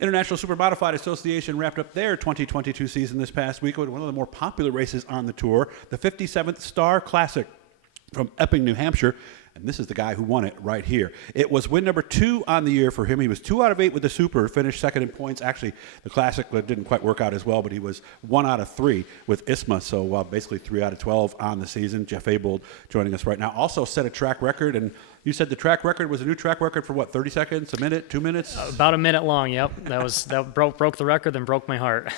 International Super Modified Association wrapped up their 2022 season this past week with one of the more popular races on the tour, the 57th Star Classic from Epping, New Hampshire. And this is the guy who won it right here. It was win number 2 on the year for him. He was 2 out of 8 with the Super, finished second in points. Actually, the Classic didn't quite work out as well, but he was 1 out of 3 with ISMA, so basically 3 out of 12 on the season. Jeff Abold joining us right now. Also set a track record, and you said the track record was a new track record for what, 30 seconds, a minute, 2 minutes? About a minute long, yep. That broke the record, then broke my heart.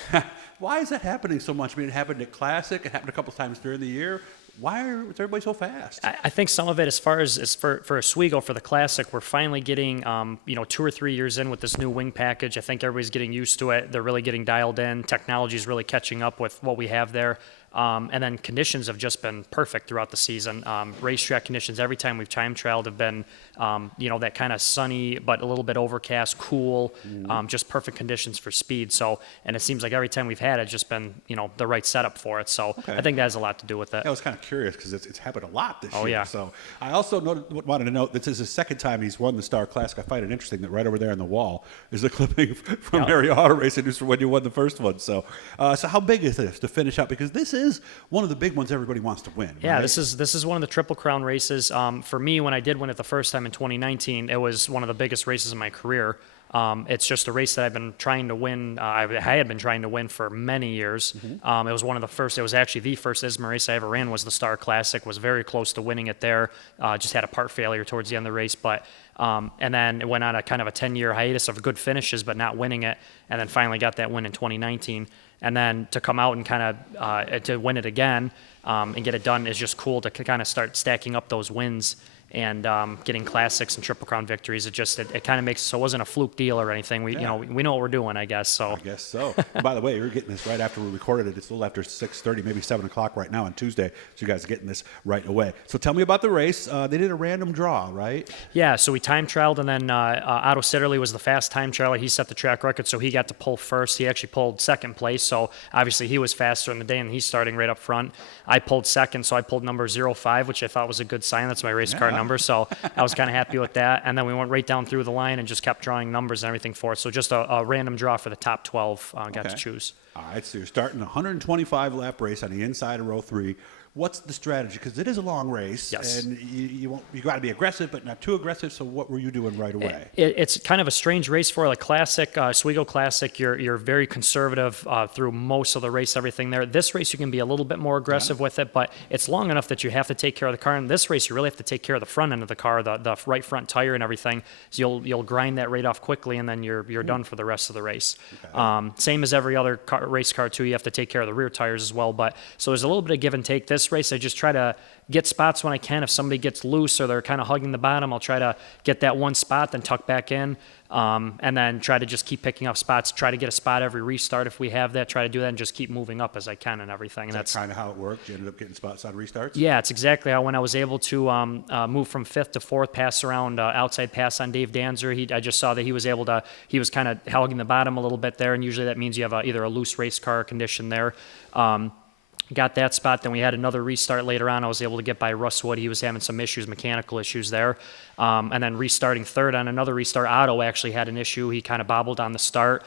Why is that happening so much? I mean, it happened at Classic, it happened a couple times during the year. Why is everybody so fast? I think some of it, as far as for Oswego, for the Classic, we're finally getting, 2 or 3 years in with this new wing package. I think everybody's getting used to it. They're really getting dialed in. Technology is really catching up with what we have there. And then conditions have just been perfect throughout the season. Racetrack conditions, every time we've time trialed, have been, that kind of sunny but a little bit overcast, cool, just perfect conditions for speed. So, and it seems like every time we've had it, it's just been, the right setup for it. So okay. I think that has a lot to do with it. I was kind of curious because it's happened a lot this year. Oh, yeah. So I also wanted to note this is his second time he's won the Star Classic. I find it interesting that right over there on the wall is a clipping from Mary Auto Racing from when you won the first one. So, so how big is this to finish up? Because this is one of the big ones everybody wants to win. Yeah, right? this is one of the Triple Crown races. For me, when I did win it the first time in 2019, it was one of the biggest races in my career. It's just a race that I've been trying to win. I had been trying to win for many years. Mm-hmm. It was one of the first. It was actually the first ISMA race I ever ran. Was the Star Classic. Was very close to winning it there. Just had a part failure towards the end of the race, but. And then it went on a kind of a 10-year hiatus of good finishes, but not winning it. And then finally got that win in 2019. And then to come out and kind of to win it again and get it done is just cool to kind of start stacking up those wins and getting Classics and Triple Crown victories. It kind of makes so it wasn't a fluke deal or anything. We we know what we're doing, I guess. So I guess so. By the way, you're getting this right after we recorded it. It's a little after 6:30, maybe 7 o'clock right now on Tuesday. So you guys are getting this right away. So tell me about the race. They did a random draw, right? Yeah. So we time trialed, and then Otto Sitterly was the fast time trialer. He set the track record, so he got to pull first. He actually pulled second place, so obviously he was faster in the day, and he's starting right up front. I pulled second, so I pulled number 05, which I thought was a good sign. That's my race car number, so I was kind of happy with that. And then we went right down through the line and just kept drawing numbers and everything for it. So just a random draw for the top 12 got to choose. All right, so you're starting a 125-lap race on the inside of row 3. What's the strategy? Because it is a long race, yes. And you got to be aggressive, but not too aggressive. So what were you doing right away? It's kind of a strange race for like Classic, Oswego Classic. You're very conservative through most of the race, everything there. This race you can be a little bit more aggressive with it, but it's long enough that you have to take care of the car. In this race, you really have to take care of the front end of the car, the right front tire and everything. So you'll grind that right off quickly, and then you're done for the rest of the race. Okay. Same as every other race car too. You have to take care of the rear tires as well. But so there's a little bit of give and take. This race, I just try to get spots when I can. If somebody gets loose or they're kind of hugging the bottom, I'll try to get that one spot, then tuck back in, and then try to just keep picking up spots. Try to get a spot every restart if we have that. Try to do that and just keep moving up as I can and everything. And that's kind of how it worked. You ended up getting spots on restarts. Yeah, it's exactly how when I was able to move from 5th to 4th, pass around outside pass on Dave Danzer. I just saw that he was able to. He was kind of hugging the bottom a little bit there, and usually that means you have either a loose race car condition there. Got that spot. Then we had another restart later on. I was able to get by Russ Wood. He was having some issues, mechanical issues there. And then restarting third on another restart, Otto actually had an issue. He kind of bobbled on the start.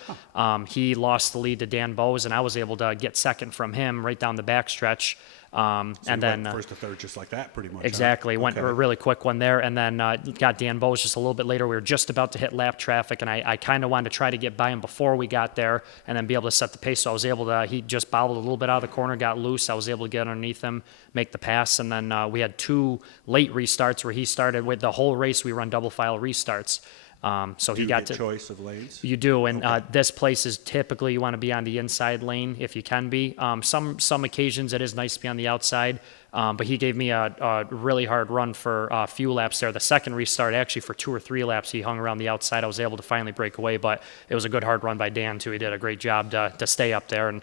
He lost the lead to Dan Bowes, and I was able to get second from him right down the backstretch. So and then first to third, just like that, pretty much. Exactly. Went a really quick one there, and then got Dan Bowes just a little bit later. We were just about to hit lap traffic, and I kind of wanted to try to get by him before we got there, and then be able to set the pace. So I was able to. He just bobbled a little bit out of the corner, got loose. I was able to get underneath him, make the pass, and then we had 2 late restarts where he started with the whole race. We run double file restarts. So he got to choice of lanes. You do, and this place is typically you want to be on the inside lane if you can be. Some occasions it is nice to be on the outside, but he gave me a really hard run for a few laps there. The second restart, actually for 2 or 3 laps, he hung around the outside. I was able to finally break away, but it was a good hard run by Dan too. He did a great job to stay up there, and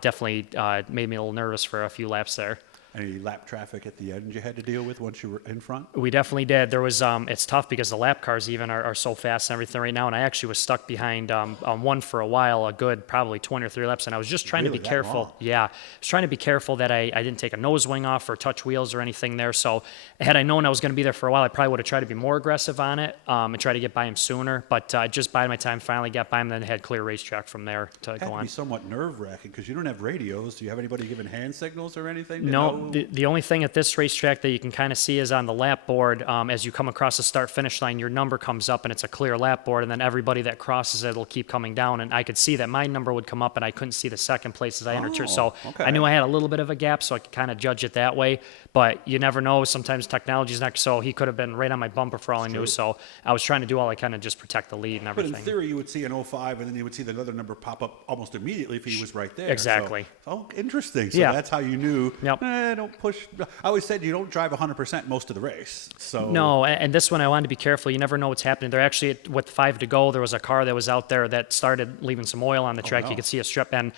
definitely made me a little nervous for a few laps there. Any lap traffic at the end you had to deal with once you were in front? We definitely did. There was, it's tough because the lap cars even are so fast and everything right now. And I actually was stuck behind one for a while, a good probably 20 or 30 laps. And I was just trying to Really? be That careful. long? Yeah. I was trying to be careful that I didn't take a nose wing off or touch wheels or anything there. So had I known I was going to be there for a while, I probably would have tried to be more aggressive on it and try to get by him sooner. But just bided my time, finally got by him, then had clear racetrack from there to It go had to on. be somewhat nerve-wracking because you don't have radios. Do you have anybody giving hand signals or anything? to No, know? the only thing at this racetrack that you can kind of see is on the lap board. As you come across the start-finish line, your number comes up and it's a clear lap board, and then everybody that crosses it will keep coming down. And I could see that my number would come up, and I couldn't see the second place as I entered. So okay. I knew I had a little bit of a gap, so I could kind of judge it that way. But you never know. Sometimes technology's not. So he could have been right on my bumper for all I knew. So I was trying to do all I can to just protect the lead and But in everything. theory, you would see an 05, and then you would see the other number pop up almost immediately if he was right there. Exactly. So, interesting. So Yeah. that's how you knew, Yep. don't push. I always said you don't drive 100% most of the race. So No, and this one I wanted to be careful. You never know what's happening. There actually, with 5 to go, there was a car that was out there that started leaving some oil on the track. no. You could see a strip, and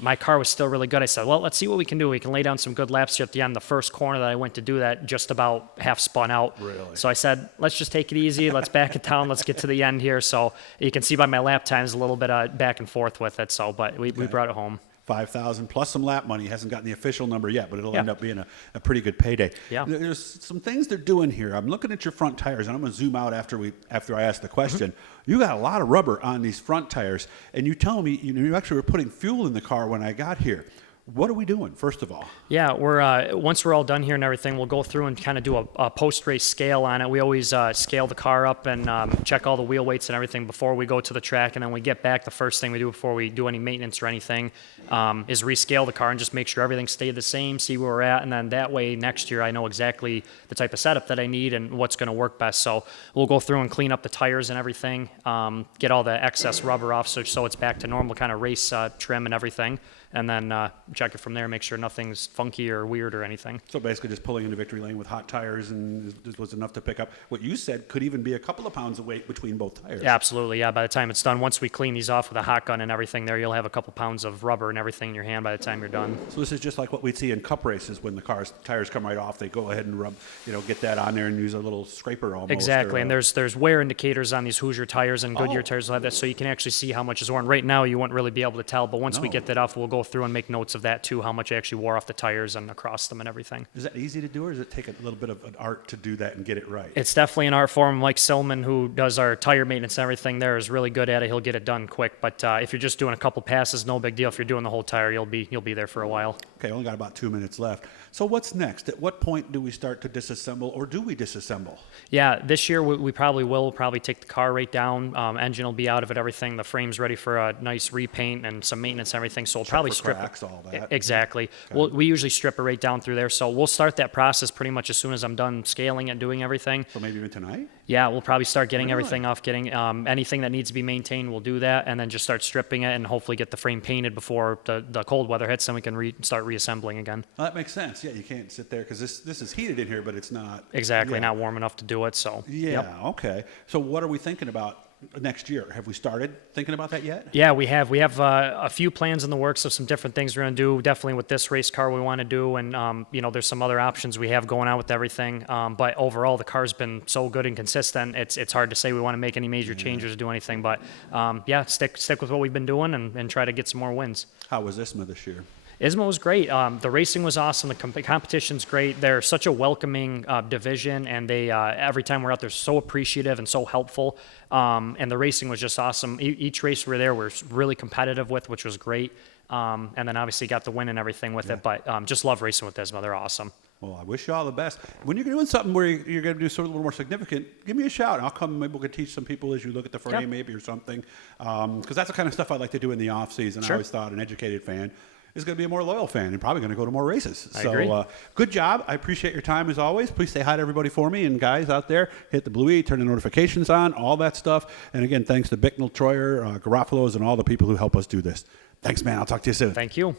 my car was still really good. I said, well, let's see what we can do. We can lay down some good laps here at the end. The first corner that I went to do that, just about half spun out. Really? So I said, let's just take it easy. Let's back it down. Let's get to the end here. So you can see by my lap times a little bit back and forth with it. So, but we brought it home. 5,000 plus some lap money. Hasn't gotten the official number yet, but it'll Yeah. end up being a pretty good payday. Yeah. There's some things they're doing here. I'm looking at your front tires, and I'm going to zoom out after I ask the question. You got a lot of rubber on these front tires, and you tell me you actually were putting fuel in the car when I got here. What are we doing, first of all? Yeah, we're once we're all done here and everything, we'll go through and kind of do a post-race scale on it. We always scale the car up and check all the wheel weights and everything before we go to the track, and then we get back. The first thing we do before we do any maintenance or anything is rescale the car and just make sure everything stayed the same, see where we're at, and then that way next year I know exactly the type of setup that I need and what's going to work best. So we'll go through and clean up the tires and everything, get all the excess rubber off so it's back to normal kind of race trim and everything, and then check it from there, make sure nothing's funky or weird or anything. So basically just pulling into victory lane with hot tires and this was enough to pick up what you said could even be a couple of pounds of weight between both tires. Absolutely, yeah. By the time it's done, once we clean these off with a hot gun and everything there, you'll have a couple pounds of rubber and everything in your hand by the time you're done. So this is just like what we'd see in cup races when the tires come right off. They go ahead and rub, get that on there and use a little scraper almost. Exactly, and there's wear indicators on these Hoosier tires and Goodyear tires like that, so you can actually see how much is worn. Right now, you wouldn't really be able to tell, but once we No. get that off, we'll go through and make notes of that too, how much actually wore off the tires and across them and everything. Is that easy to do, or does it take a little bit of an art to do that and get it right? It's definitely an art form. Mike Silman, who does our tire maintenance and everything there, is really good at it. He'll get it done quick. But if you're just doing a couple passes, no big deal. If you're doing the whole tire, you'll be there for a while. Okay, only got about 2 minutes left. So what's next? At what point do we start to disassemble, or do we disassemble? Yeah, this year we probably will. We'll probably take the car right down. Engine will be out of it, everything. The frame's ready for a nice repaint and some maintenance and everything. So we'll probably for strip cracks, all that. Exactly. We usually strip it right down through there. So we'll start that process pretty much as soon as I'm done scaling it and doing everything. So maybe even tonight? Yeah, we'll probably start getting Really? everything off, getting anything that needs to be maintained, we'll do that, and then just start stripping it and hopefully get the frame painted before the cold weather hits, and we can start reassembling again. Well, that makes sense. Yeah, you can't sit there because this is heated in here, but it's not. Exactly, Yeah. not warm enough to do it, so. Yeah, Yep. okay. So what are we thinking about next year? Have we started thinking about that yet? Yeah, we have. We have a few plans in the works of some different things we're going to do. Definitely with this race car we want to do, and there's some other options we have going on with everything. But overall, the car's been so good and consistent. It's hard to say we want to make any major changes or do anything. But stick with what we've been doing and try to get some more wins. How was ISMA this year? ISMA was great. The racing was awesome. The competition's great. They're such a welcoming division, and they every time we're out there, so appreciative and so helpful. And the racing was just awesome. Each race we were there, we're really competitive with, which was great. And then obviously got the win and everything with it. But just love racing with ISMA. They're awesome. Well, I wish you all the best. When you're doing something where you're going to do something a little more significant, give me a shout. I'll come. Maybe we could teach some people as you look at the frame, maybe or something. Because that's the kind of stuff I like to do in the off season. Sure. I always thought an educated fan is going to be a more loyal fan and probably going to go to more races. I agree. Good job. I appreciate your time as always. Please say hi to everybody for me. And guys out there, hit the blue E, turn the notifications on, all that stuff. And again, thanks to Bicknell, Troyer, Garofalo's, and all the people who help us do this. Thanks, man. I'll talk to you soon. Thank you.